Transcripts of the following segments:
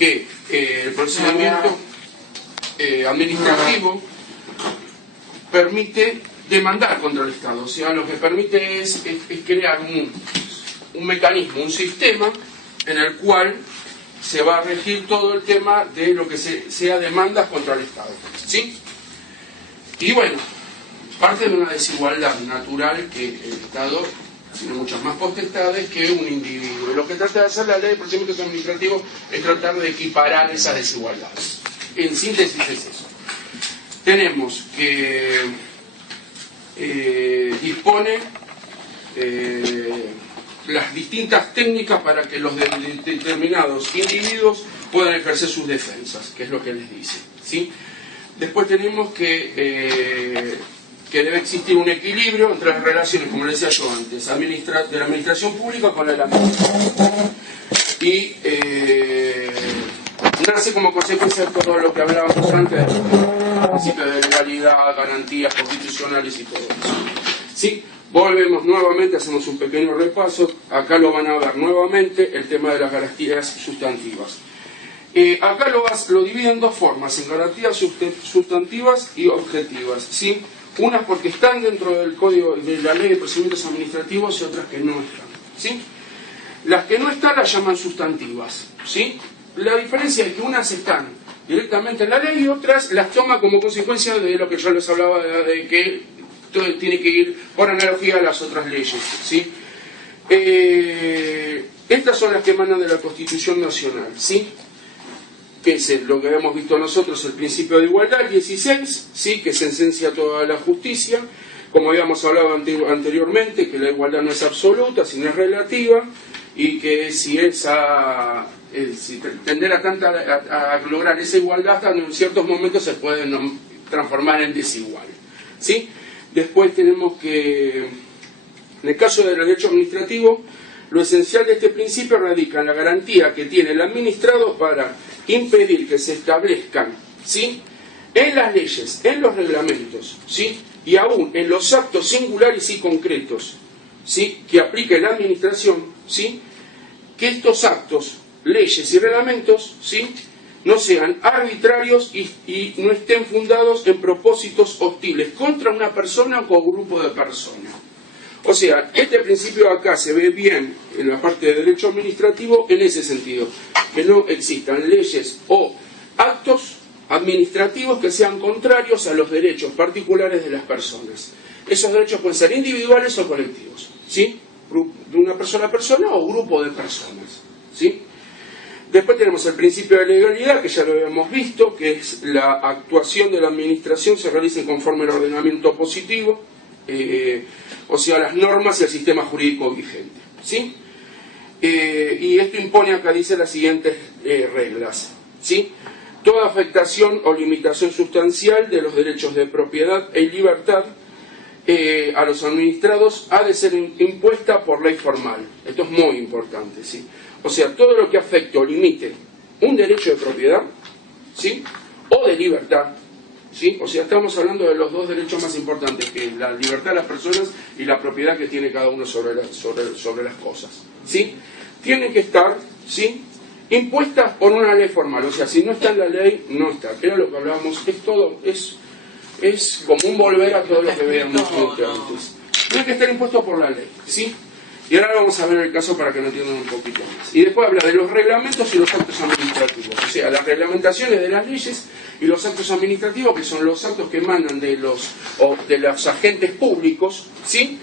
que el procedimiento administrativo permite demandar contra el Estado. O sea, lo que permite es crear un mecanismo, un sistema en el cual se va a regir todo el tema de lo que sea demandas contra el Estado, ¿sí? Y bueno, parte de una desigualdad natural que el Estado tiene muchas más potestades que un individuo. Y lo que trata de hacer la ley de procedimientos administrativos es tratar de equiparar esas desigualdades. En síntesis es eso. Tenemos que dispone las distintas técnicas para que los determinados individuos puedan ejercer sus defensas, que es lo que les dice, ¿sí? Después tenemos que debe existir un equilibrio entre las relaciones, como les decía yo antes, de la administración pública con el administrativo. Y nace como consecuencia de todo lo que hablábamos antes, principios de legalidad, garantías constitucionales y todo eso, ¿sí? Volvemos nuevamente, hacemos un pequeño repaso. Acá lo van a ver nuevamente, el tema de las garantías sustantivas. Acá lo dividen en dos formas, en garantías sustantivas y objetivas, ¿sí? Unas porque están dentro del código de la ley de procedimientos administrativos y otras que no están, ¿sí? Las que no están las llaman sustantivas, ¿sí? La diferencia es que unas están directamente en la ley y otras las toma como consecuencia de lo que yo les hablaba de que todo tiene que ir por analogía a las otras leyes, ¿sí? Estas son las que emanan de la Constitución Nacional, ¿sí? Que es lo que hemos visto nosotros, el principio de igualdad, 16, ¿sí? Que se esencia toda la justicia, como habíamos hablado anteriormente, que la igualdad no es absoluta, sino es relativa, y que si tender a lograr esa igualdad, en ciertos momentos se puede transformar en desigual, ¿sí? Después tenemos que, en el caso del derecho administrativo, lo esencial de este principio radica en la garantía que tiene el administrado para impedir que se establezcan, ¿sí?, en las leyes, en los reglamentos, ¿sí?, y aún en los actos singulares y concretos, ¿sí?, que aplique la administración, ¿sí?, que estos actos, leyes y reglamentos, ¿sí?, no sean arbitrarios y no estén fundados en propósitos hostiles contra una persona o grupo de personas. O sea, este principio acá se ve bien en la parte de derecho administrativo en ese sentido, que no existan leyes o actos administrativos que sean contrarios a los derechos particulares de las personas. Esos derechos pueden ser individuales o colectivos, ¿sí?, de una persona a persona o grupo de personas, ¿sí? Después tenemos el principio de legalidad, que ya lo habíamos visto, que es la actuación de la administración se realice conforme al ordenamiento positivo, o sea, las normas y el sistema jurídico vigente, ¿sí? Y esto impone, acá dice, las siguientes reglas, ¿sí? Toda afectación o limitación sustancial de los derechos de propiedad y libertad a los administrados ha de ser impuesta por ley formal. Esto es muy importante, ¿sí? O sea, todo lo que afecte o limite un derecho de propiedad, ¿sí?, o de libertad, ¿sí? O sea, estamos hablando de los dos derechos más importantes, que es la libertad de las personas y la propiedad que tiene cada uno sobre las cosas, ¿sí? Tienen que estar, ¿sí?, impuestas por una ley formal. O sea, si no está en la ley, no está. Era lo que hablábamos, es como un volver a todo lo que veíamos antes. Tiene que estar impuesto por la ley, ¿sí? Y ahora vamos a ver el caso para que lo entiendan un poquito más. Y después habla de los reglamentos y los actos administrativos. O sea, las reglamentaciones de las leyes y los actos administrativos, que son los actos que emanan de los agentes públicos, ¿sí?,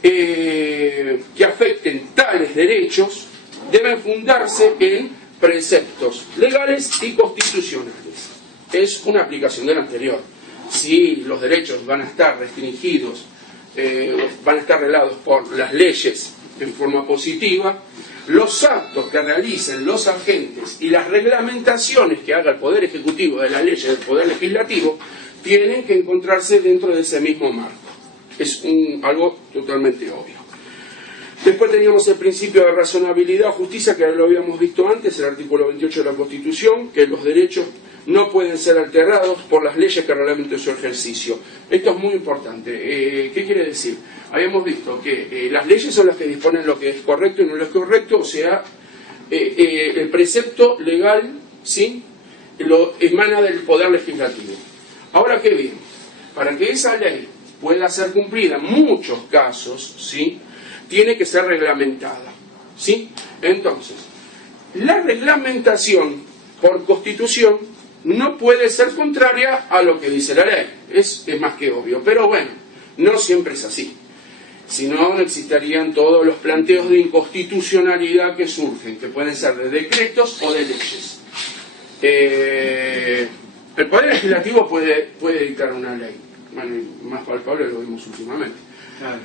que afecten tales derechos, deben fundarse en preceptos legales y constitucionales. Es una aplicación del anterior. Si los derechos van a estar restringidos, van a estar reglados por las leyes en forma positiva, los actos que realicen los agentes y las reglamentaciones que haga el Poder Ejecutivo de las leyes del Poder Legislativo tienen que encontrarse dentro de ese mismo marco. Es algo totalmente obvio. Después teníamos el principio de razonabilidad o justicia, que lo habíamos visto antes, el artículo 28 de la Constitución, que los derechos no pueden ser alterados por las leyes que reglamenten su ejercicio. Esto es muy importante. ¿Qué quiere decir? Habíamos visto que las leyes son las que disponen lo que es correcto y no lo es correcto, o sea, el precepto legal, ¿sí? Lo emana del Poder Legislativo. Ahora, qué bien, para que esa ley pueda ser cumplida en muchos casos, ¿sí? Tiene que ser reglamentada, ¿sí? Entonces, la reglamentación por Constitución no puede ser contraria a lo que dice la ley, es más que obvio, pero bueno, no siempre es así. Si no, no existirían todos los planteos de inconstitucionalidad que surgen, que pueden ser de decretos o de leyes. El Poder Legislativo puede dictar una ley, bueno, más palpable lo vimos últimamente. Claro.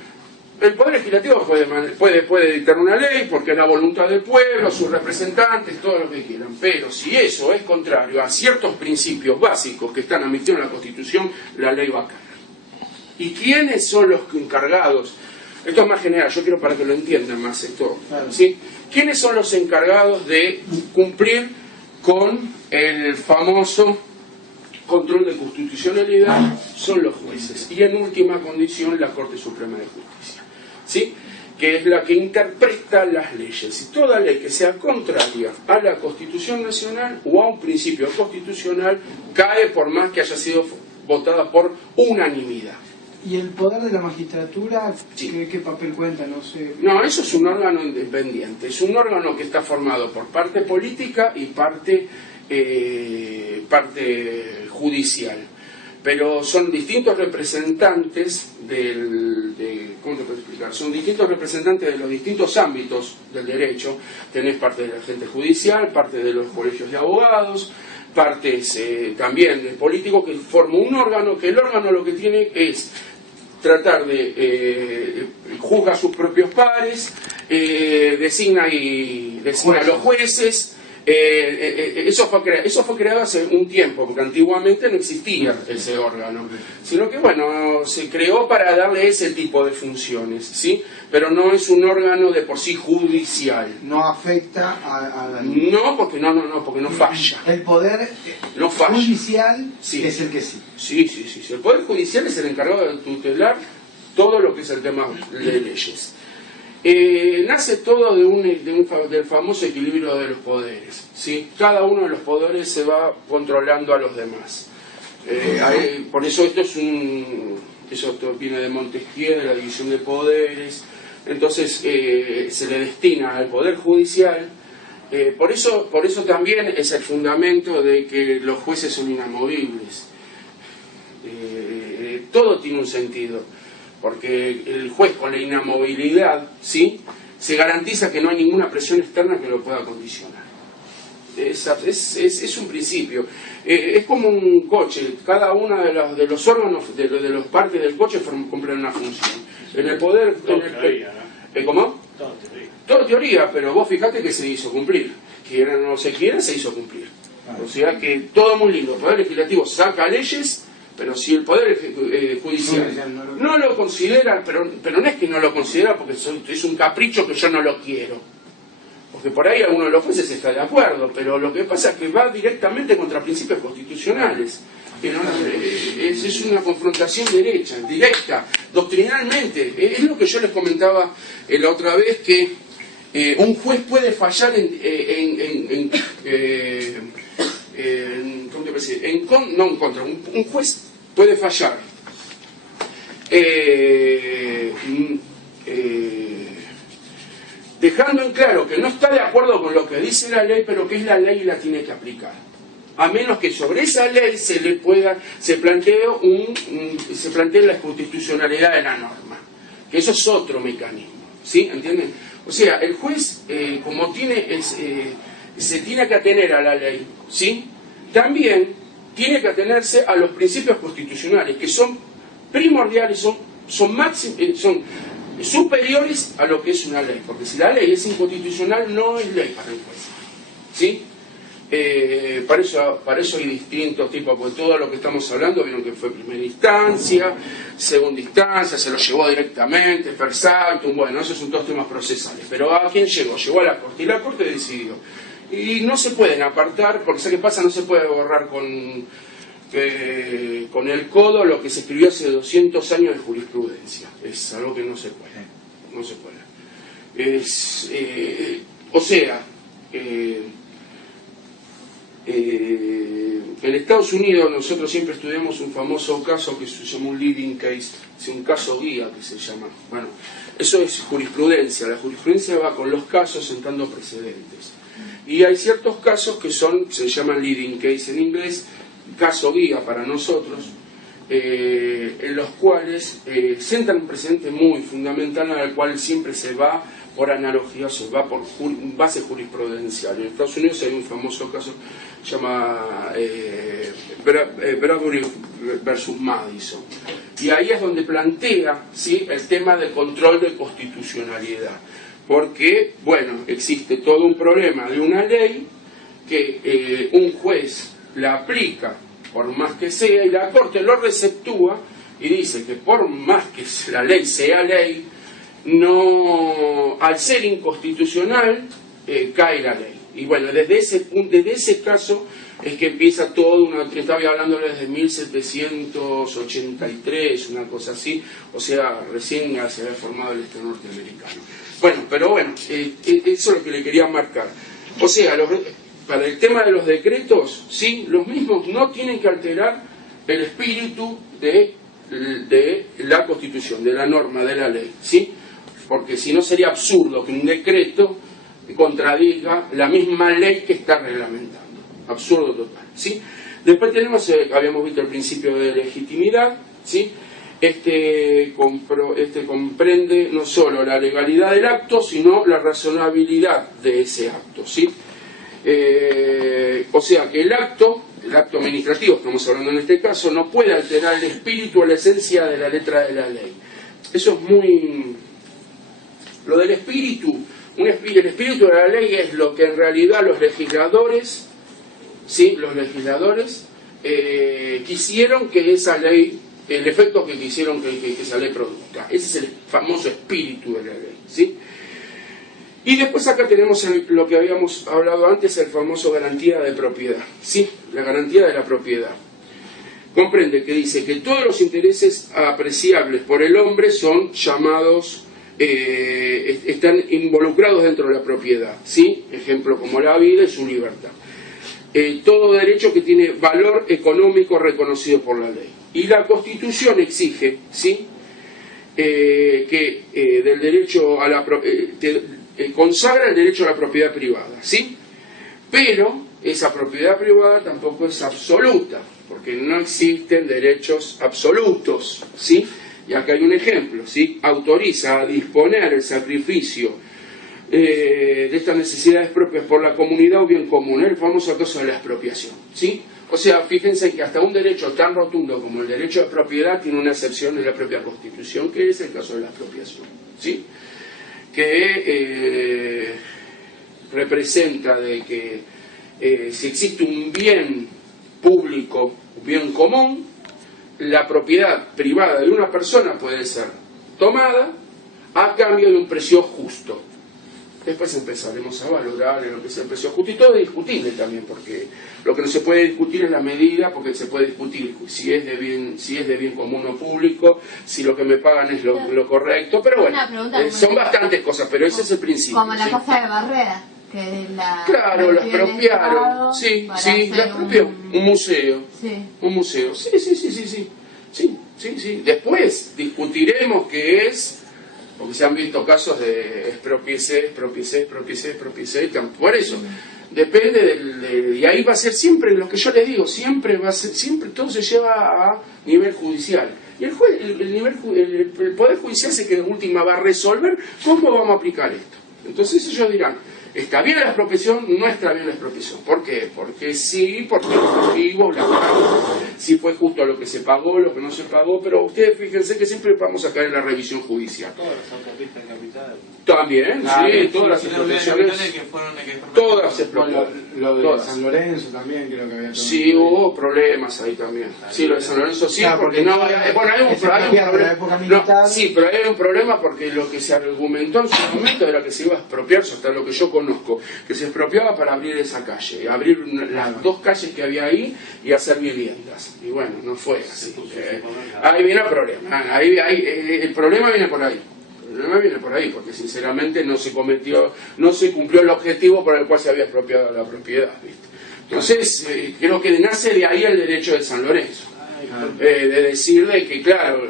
El Poder Legislativo puede dictar una ley porque es la voluntad del pueblo, sus representantes, todo lo que quieran, pero si eso es contrario a ciertos principios básicos que están admitidos en la Constitución, la ley va a caer. ¿Y quiénes son los encargados? Esto es más general, yo quiero para que lo entiendan más esto, ¿sí? ¿Quiénes son los encargados de cumplir con el famoso control de constitucionalidad? Son los jueces y en última condición la Corte Suprema de Justicia, ¿sí? Que es la que interpreta las leyes. Y toda ley que sea contraria a la Constitución Nacional o a un principio constitucional cae por más que haya sido votada por unanimidad. ¿Y el poder de la magistratura, sí, qué papel cuenta? No sé. No, eso es un órgano independiente, es un órgano que está formado por parte política y parte judicial, pero son distintos representantes ¿cómo te puedo explicar? Son distintos representantes de los distintos ámbitos del derecho. Tenés parte de la gente judicial, parte de los colegios de abogados, partes también de políticos, que forman un órgano, que el órgano lo que tiene es tratar de juzgar a sus propios pares, designa a los jueces. Eso fue creado hace un tiempo, porque antiguamente no existía ese órgano, sino que bueno, se creó para darle ese tipo de funciones, ¿sí? Pero no es un órgano de por sí judicial. No afecta a la... No, porque no falla. El poder no falla. Judicial sí, es el que sí. Sí. El poder judicial es el encargado de tutelar todo lo que es el tema de leyes. Nace todo del famoso equilibrio de los poderes, ¿sí? Cada uno de los poderes se va controlando a los demás. Por eso esto viene de Montesquieu, de la división de poderes. Entonces se le destina al poder judicial. Por eso también es el fundamento de que los jueces son inamovibles. Todo tiene un sentido, porque el juez con la inamovilidad, ¿sí?, se garantiza que no hay ninguna presión externa que lo pueda condicionar. Es un principio. Es como un coche, cada uno de los órganos, de las partes del coche cumplen una función. En el poder... ¿Cómo? Todo teoría, pero vos fijate que se hizo cumplir. Quiera o no se quiera, se hizo cumplir. O sea que todo muy lindo. El Poder Legislativo saca leyes, pero si el Poder Judicial no lo considera, pero no es que no lo considera porque es un capricho que yo no lo quiero. Porque por ahí alguno de los jueces está de acuerdo, pero lo que pasa es que va directamente contra principios constitucionales. Es una confrontación directa, doctrinalmente. Es lo que yo les comentaba la otra vez, que un juez puede fallar un juez puede fallar dejando en claro que no está de acuerdo con lo que dice la ley, pero que es la ley y la tiene que aplicar, a menos que sobre esa ley se plantee la constitucionalidad de la norma, que eso es otro mecanismo, ¿sí? ¿Entienden? O sea, el juez, como se tiene que atener a la ley, ¿sí?, también tiene que atenerse a los principios constitucionales, que son primordiales, son superiores a lo que es una ley, porque si la ley es inconstitucional, no es ley para el juez, ¿sí? Para eso hay distintos tipos, porque todo lo que estamos hablando, vieron que fue primera instancia, segunda instancia, se lo llevó directamente, per saltum, bueno, esos son todos temas procesales, pero ¿a quién llegó? Llegó a la Corte, y la Corte decidió. Y no se pueden apartar, porque ¿sabes qué pasa? No se puede borrar con el codo lo que se escribió hace 200 años de jurisprudencia. Es algo que no se puede. No se puede. En Estados Unidos nosotros siempre estudiamos un famoso caso que se llama un leading case, un caso guía que se llama. Bueno, eso es jurisprudencia. La jurisprudencia va con los casos sentando precedentes. Y hay ciertos casos que se llaman leading case en inglés, caso guía para nosotros, en los cuales sentan un precedente muy fundamental al cual siempre se va por analogía, se va por base jurisprudencial. En Estados Unidos hay un famoso caso que se llama Bradbury versus Madison. Y ahí es donde plantea, ¿sí?, el tema del control de constitucionalidad. Porque, bueno, existe todo un problema de una ley que un juez la aplica, por más que sea, y la Corte lo receptúa y dice que por más que la ley sea ley, no, al ser inconstitucional, cae la ley. Y bueno, desde ese caso es que empieza todo estaba hablando desde 1783, una cosa así, o sea, recién se había formado el Estado norteamericano. Bueno, pero bueno, eso es lo que le quería marcar. O sea, para el tema de los decretos, sí, los mismos no tienen que alterar el espíritu de la Constitución, de la norma, de la ley, ¿sí? Porque si no sería absurdo que un decreto contradiga la misma ley que está reglamentando. Absurdo total, ¿sí? Después tenemos, habíamos visto el principio de legitimidad, ¿sí? Comprende no solo la legalidad del acto, sino la razonabilidad de ese acto, ¿sí? O sea que el acto administrativo, estamos hablando en este caso, no puede alterar el espíritu o la esencia de la letra de la ley. Eso es muy... Lo del espíritu, el espíritu de la ley es lo que en realidad los legisladores, ¿sí?, quisieron que esa ley, el efecto que quisieron que esa ley produzca. Ese es el famoso espíritu de la ley, ¿sí? Y después acá tenemos lo que habíamos hablado antes, el famoso garantía de propiedad, ¿sí? La garantía de la propiedad. Comprende que dice que todos los intereses apreciables por el hombre son llamados, están involucrados dentro de la propiedad, ¿sí? Ejemplo como la vida y su libertad. Todo derecho que tiene valor económico reconocido por la ley. Y la Constitución exige, ¿sí?, que del derecho a la consagra el derecho a la propiedad privada, ¿sí? Pero esa propiedad privada tampoco es absoluta, porque no existen derechos absolutos, ¿sí? Y acá hay un ejemplo, ¿sí? Autoriza a disponer el sacrificio de estas necesidades propias por la comunidad o bien común, el famoso caso de la expropiación, ¿sí? O sea, fíjense que hasta un derecho tan rotundo como el derecho de propiedad tiene una excepción en la propia Constitución, que es el caso de la expropiación, ¿sí? Que representa de que si existe un bien público, un bien común, la propiedad privada de una persona puede ser tomada a cambio de un precio justo. Después empezaremos a valorar lo que es el precio justo, y todo es discutible también, porque lo que no se puede discutir es la medida, porque se puede discutir si es de bien común o público, si lo que me pagan es lo correcto, pero bueno, son bastantes cosas, pero ese es el principio. Como la casa de Barrera, que claro, la expropiaron, sí, la expropió, un museo, sí. Después discutiremos qué es, porque se han visto casos de expropiese, por eso, depende y ahí va a ser siempre, lo que yo les digo, siempre todo se lleva a nivel judicial. Y el Poder Judicial se que en última va a resolver cómo vamos a aplicar esto. Entonces ellos dirán, ¿está bien la expropiación? No está bien la expropiación. ¿Por qué? Porque sí, porque el motivo, si fue justo lo que se pagó, lo que no se pagó, pero ustedes fíjense que siempre vamos a caer en la revisión judicial. Todas las autopistas en capital. También, sí, todas las expropiaciones. Todas se expropiaron. Lo de Todas. San Lorenzo también creo que había. Sí, hubo problemas ahí también. Sí, lo de San Lorenzo sí, claro, porque no había... Bueno, hay un problema. Sí, pero hay un problema porque lo que se argumentó en su momento era que se iba a expropiar, hasta lo que yo conozco, que se expropiaba para abrir esa calle, abrir las dos calles que había ahí y hacer viviendas. Y bueno, no fue así. Ahí viene el problema. El problema viene por ahí. El problema viene por ahí, porque sinceramente no se cumplió el objetivo por el cual se había expropiado la propiedad, ¿viste? Entonces, creo que nace de ahí el derecho de San Lorenzo. De decir de que, claro,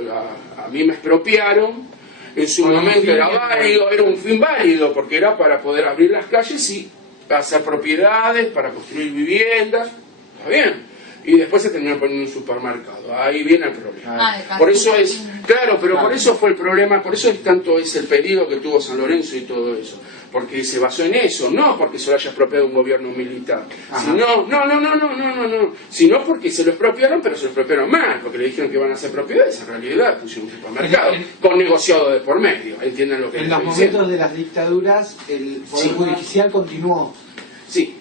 a mí me expropiaron, en su momento era válido, era un fin válido, porque era para poder abrir las calles y hacer propiedades, para construir viviendas, está bien. Y después se terminó poniendo un supermercado. Ahí viene el problema. Por eso es, claro, pero por eso fue el problema, por eso es tanto es el pedido que tuvo San Lorenzo y todo eso. Porque se basó en eso, no porque se lo haya expropiado un gobierno militar. Sino, no. Sino porque se lo expropiaron, pero se lo expropiaron mal, porque le dijeron que iban a hacer propiedades, en realidad pusieron un supermercado, con negociado de por medio. ¿Entienden lo que en los momentos de las dictaduras, el Poder Judicial continuó. Sí.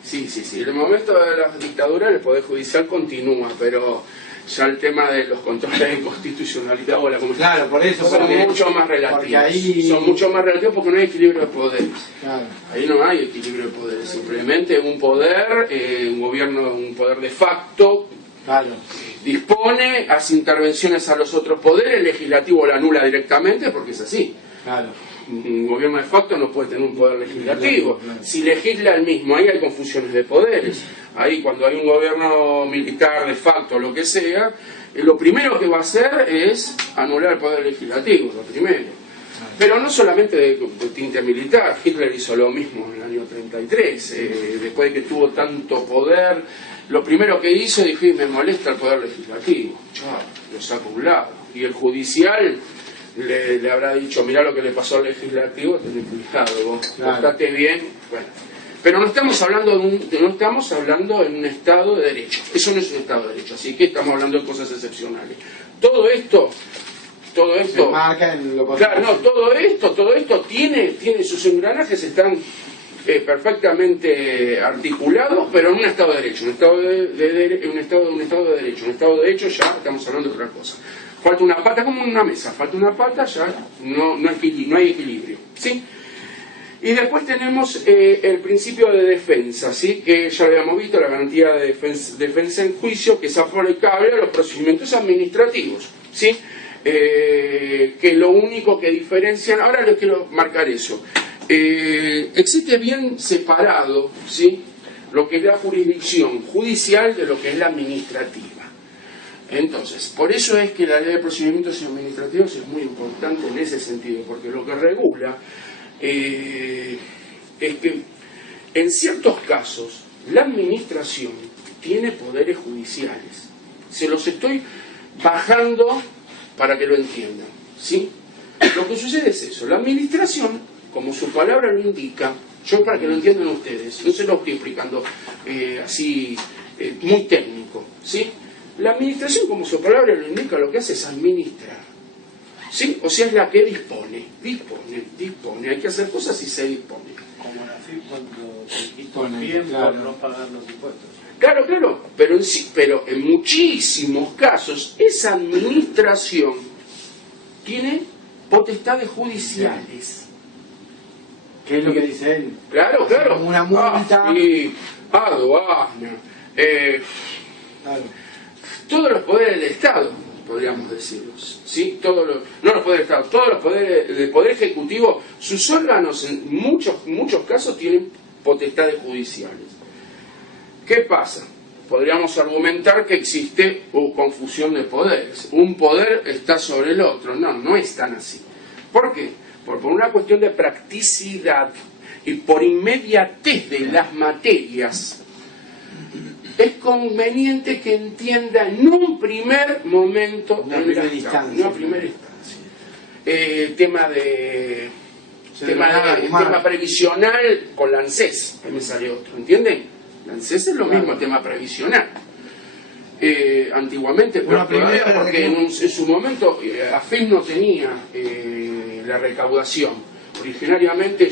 En el momento de las dictaduras el Poder Judicial continúa, pero ya el tema de los controles de constitucionalidad o la claro, por eso son mucho más relativos. Ahí... Son mucho más relativos porque no hay equilibrio de poderes. Claro. Ahí no hay equilibrio de poderes, simplemente un poder, un gobierno, un poder de facto. Claro. Dispone, hace intervenciones a los otros poderes, el legislativo la anula directamente porque es así. Claro. Un gobierno de facto no puede tener un poder legislativo. Si legisla el mismo, ahí hay confusiones de poderes. Ahí cuando hay un gobierno militar de facto o lo que sea, lo primero que va a hacer es anular el poder legislativo, lo primero. Pero no solamente de tinte militar, Hitler hizo lo mismo en el año 33, después de que tuvo tanto poder, lo primero que hizo, dijo, me molesta el poder legislativo, lo saco a un lado. Y el judicial le habrá dicho, mirá lo que le pasó al legislativo, tenés cuidado, vos, portate bien, bueno. Pero no estamos hablando no estamos hablando en un Estado de Derecho, eso no es un Estado de Derecho, así que estamos hablando de cosas excepcionales. Todo esto se marca en lo claro, no, todo esto tiene sus engranajes, están perfectamente articulados, pero en un Estado de Derecho, un Estado de Derecho, un Estado de Derecho ya estamos hablando de otra cosa. Falta una pata, como en una mesa, falta una pata, ya no hay equilibrio, ¿sí? Y después tenemos el principio de defensa, ¿sí? Que ya lo habíamos visto, la garantía de defensa en juicio, que es aplicable a los procedimientos administrativos, ¿sí? Que lo único que diferencian, ahora les quiero marcar eso, existe bien separado, ¿sí? Lo que es la jurisdicción judicial de lo que es la administrativa. Entonces, por eso es que la ley de procedimientos administrativos es muy importante en ese sentido, porque lo que regula es que en ciertos casos la administración tiene poderes judiciales. Se los estoy bajando para que lo entiendan, ¿sí? Lo que sucede es eso, la administración, como su palabra lo indica, yo para que lo entiendan ustedes, no se lo estoy explicando así muy técnico, ¿sí? La administración, como su palabra lo indica, lo que hace es administrar, ¿sí? O sea, es la que dispone. Hay que hacer cosas y se dispone. Como la FIP cuando se quita el bien por no pagar los impuestos. Claro, pero en muchísimos casos esa administración tiene potestades judiciales. ¿Qué es lo que dice él? Claro. Como una multa. Aduana. Claro. Todos los poderes del Estado, podríamos decirlo, ¿sí? No los poderes del Estado, todos los poderes del Poder Ejecutivo, sus órganos en muchos casos tienen potestades judiciales. ¿Qué pasa? Podríamos argumentar que existe confusión de poderes. Un poder está sobre el otro. No es tan así. ¿Por qué? Por una cuestión de practicidad y por inmediatez de las materias. Es conveniente que entienda en un primer momento, una primera instancia. Tema previsional con la ANSES, ahí me sale otro, ¿entienden? La ANSES es lo mismo, tema previsional. Antiguamente, pero todavía porque en su momento AFIP no tenía la recaudación. Originariamente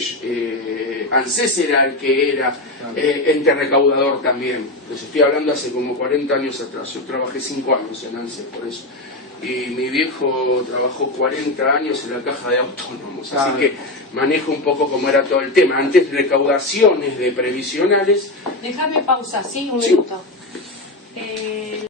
ANSES era el que era ente recaudador también. Les estoy hablando hace como 40 años atrás. Yo trabajé 5 años en ANSES por eso. Y mi viejo trabajó 40 años en la caja de autónomos. Así que manejo un poco cómo era todo el tema. Antes recaudaciones de previsionales. Déjame pausa, ¿sí? Un minuto.